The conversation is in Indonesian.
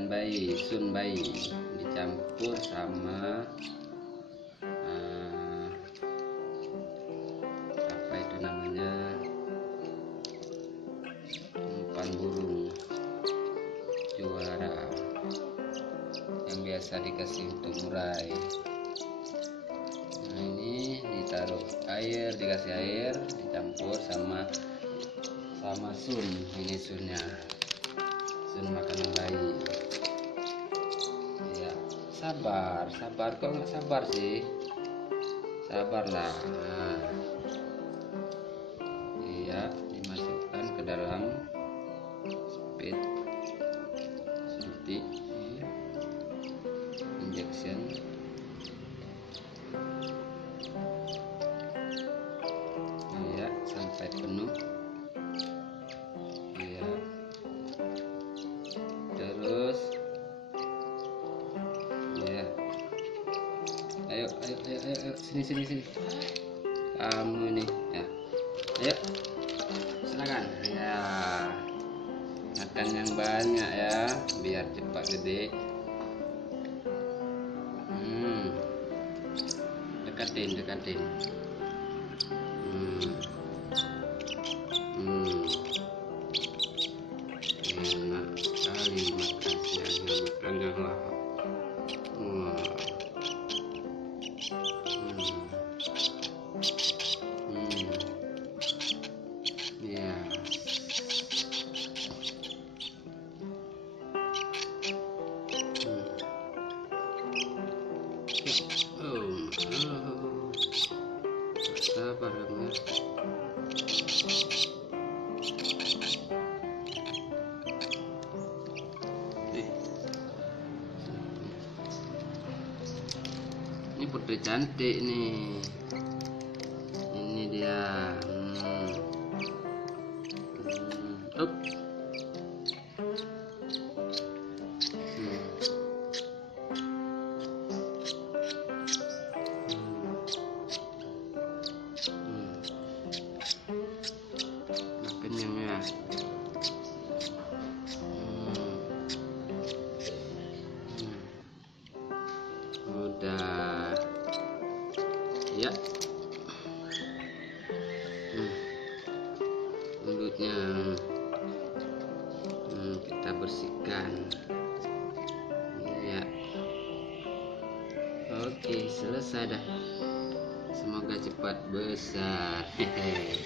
makanan bayi, sun bayi, dicampur sama apa itu namanya, umpan burung juara yang biasa dikasih untuk murai. Nah, ini ditaruh air, dikasih air, dicampur sama sun. Ini sunnya, sun makanan bayi. Ya, sabar kok nggak sabar sih, sabarlah. Nah, iya, dimasukkan ke dalam speed seperti ini, injection. Iya, sampai penuh. Iya, terus ya, ayo sini kamu ini ya, ayo silakan ya, makan yang banyak ya biar cepat gede. Dekatin. Enak sekali makan siangnya, makan yang lahap. Ya. Sabar kamu ya. Ini putri cantik nih. Ini dia. Up. Kenyang ya. Udah ya. Mulutnya kita bersihkan ya. Oke, selesai dah. Semoga cepat besar. Hehehe.